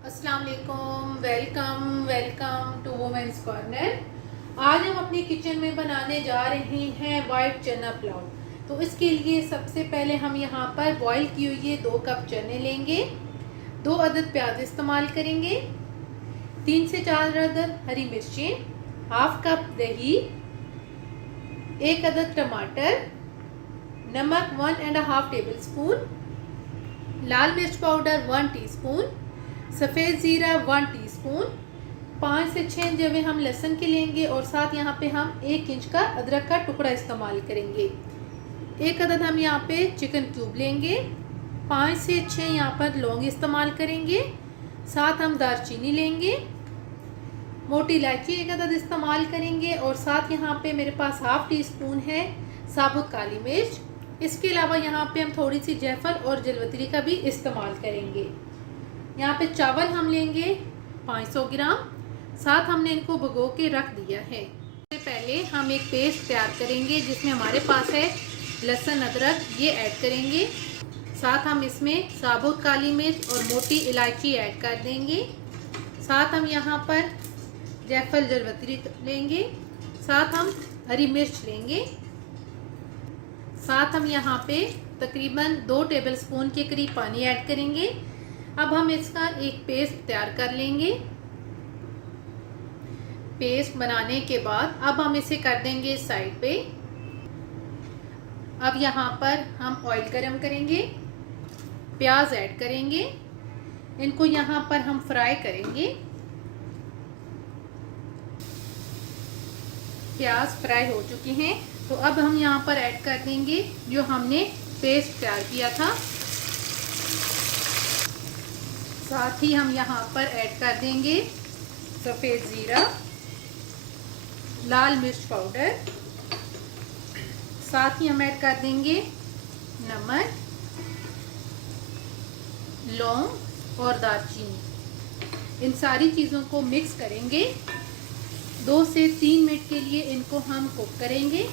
अस्सलाम वालेकुम, welcome welcome to women's corner. आज हम अपनी किचन में बनाने जा रहे हैं वाइट चना पुलाव। तो इसके लिए सबसे पहले हम यहाँ पर बॉईल किए हुए 2 कप चने लेंगे, 2 अदद प्याज इस्तेमाल करेंगे, 3 से 4 अदद हरी मिर्चें, हाफ कप दही, 1 अदद टमाटर, नमक 1.5 टेबल स्पून, लाल मिर्च पाउडर 1 टीस्पून, सफ़ेद ज़ीरा 1 टीस्पून, 5 से 6 जवे हम लहसुन के लेंगे और साथ यहाँ पे हम 1 इंच का अदरक का टुकड़ा इस्तेमाल करेंगे। 1 अदद हम यहाँ पे चिकन क्यूब लेंगे, 5 से 6 यहाँ पर लौंग इस्तेमाल करेंगे, साथ हम दालचीनी लेंगे, मोटी इलायची 1 अदद इस्तेमाल करेंगे और साथ यहाँ पे मेरे पास हाफ टी स्पून है साबुत काली मिर्च। इसके अलावा यहाँ पे हम थोड़ी सी जायफल और जलवतरी का भी इस्तेमाल करेंगे। यहाँ पे चावल हम लेंगे 500 ग्राम, साथ हमने इनको भिगो के रख दिया है। सबसे पहले हम एक पेस्ट तैयार करेंगे जिसमें हमारे पास है लहसुन अदरक, ये ऐड करेंगे। साथ हम इसमें साबुत काली मिर्च और मोटी इलायची ऐड कर देंगे। साथ हम यहाँ पर जायफल जलवतरी लेंगे, साथ हम हरी मिर्च लेंगे। साथ हम यहाँ पे तकरीबन 2 टेबलस्पून के करीब पानी ऐड करेंगे। अब हम इसका एक पेस्ट तैयार कर लेंगे। पेस्ट बनाने के बाद अब हम इसे कर देंगे साइड पे। अब यहाँ पर हम ऑयल गरम करेंगे, प्याज ऐड करेंगे, इनको यहाँ पर हम फ्राई करेंगे। प्याज फ्राई हो चुकी हैं तो अब हम यहाँ पर ऐड कर देंगे जो हमने पेस्ट तैयार किया था। साथ ही हम यहाँ पर ऐड कर देंगे सफ़ेद ज़ीरा, लाल मिर्च पाउडर, साथ ही हम ऐड कर देंगे नमक, लौंग और दालचीनी। इन सारी चीज़ों को मिक्स करेंगे। 2 से 3 मिनट के लिए इनको हम कुक करेंगे।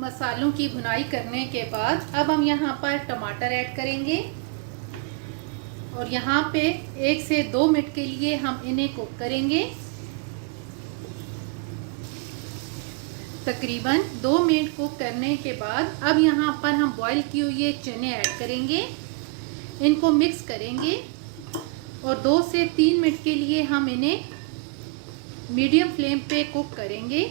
मसालों की भुनाई करने के बाद अब हम यहाँ पर टमाटर ऐड करेंगे और यहाँ पे 1 से 2 मिनट के लिए हम इन्हें कुक करेंगे। तकरीबन 2 मिनट कुक करने के बाद अब यहाँ पर हम बॉईल किए हुए चने ऐड करेंगे, इनको मिक्स करेंगे और 2 से 3 मिनट के लिए हम इन्हें मीडियम फ्लेम पे कुक करेंगे।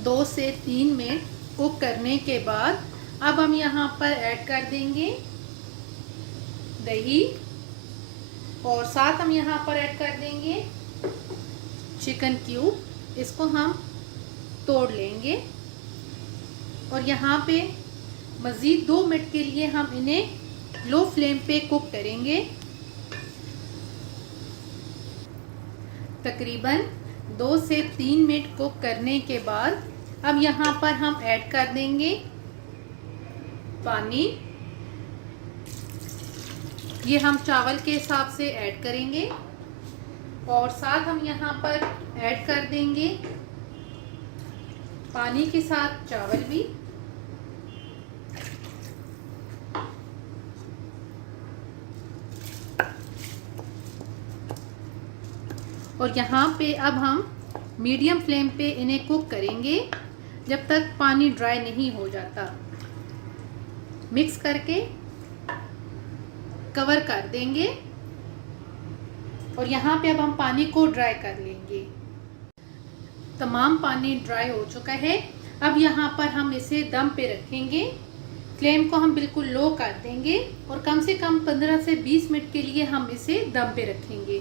दो से 3 मिनट कुक करने के बाद अब हम यहाँ पर ऐड कर देंगे दही और साथ हम यहाँ पर ऐड कर देंगे चिकन क्यूब। इसको हम तोड़ लेंगे और यहाँ पे मज़ीद 2 मिनट के लिए हम इन्हें लो फ्लेम पे कुक करेंगे। तकरीबन 2 से 3 मिनट कुक करने के बाद अब यहाँ पर हम ऐड कर देंगे पानी। ये हम चावल के हिसाब से ऐड करेंगे और साथ हम यहाँ पर ऐड कर देंगे पानी के साथ चावल भी। और यहाँ पे अब हम मीडियम फ्लेम पे इन्हें कुक करेंगे जब तक पानी ड्राई नहीं हो जाता। मिक्स करके कवर कर देंगे और यहाँ पे अब हम पानी को ड्राई कर लेंगे। तमाम पानी ड्राई हो चुका है। अब यहाँ पर हम इसे दम पे रखेंगे। फ्लेम को हम बिल्कुल लो कर देंगे और कम से कम 15 से 20 मिनट के लिए हम इसे दम पे रखेंगे।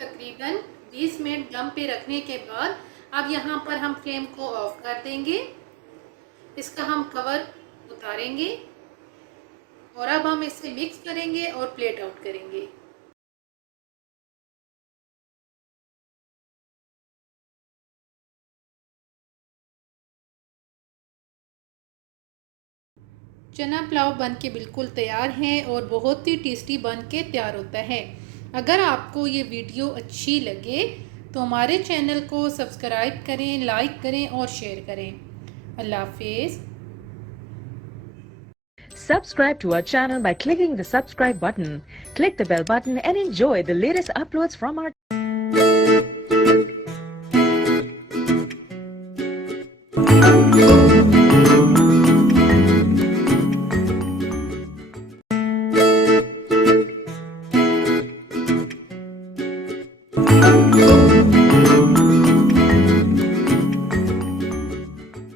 तकरीबन 20 मिनट दम पे रखने के बाद अब यहाँ पर हम फ्लेम को ऑफ कर देंगे। इसका हम कवर उतारेंगे और अब हम इसे मिक्स करेंगे और प्लेट आउट करेंगे। चना पुलाव बन के बिल्कुल तैयार है और बहुत ही टेस्टी बन के तैयार होता है। अगर आपको ये वीडियो अच्छी लगे तो हमारे चैनल को सब्सक्राइब करें, लाइक करें और शेयर करें। अल्लाह हाफिज़। Subscribe to our channel by clicking the subscribe button. Click the bell button and enjoy the latest uploads from our